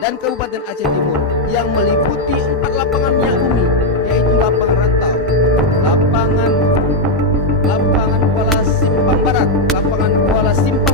dan Kabupaten Aceh Timur yang meliputi 4 lapangan minyak bumi, yaitu lapangan Rantau, lapangan Kuala Simpang Barat, lapangan Kuala Simpang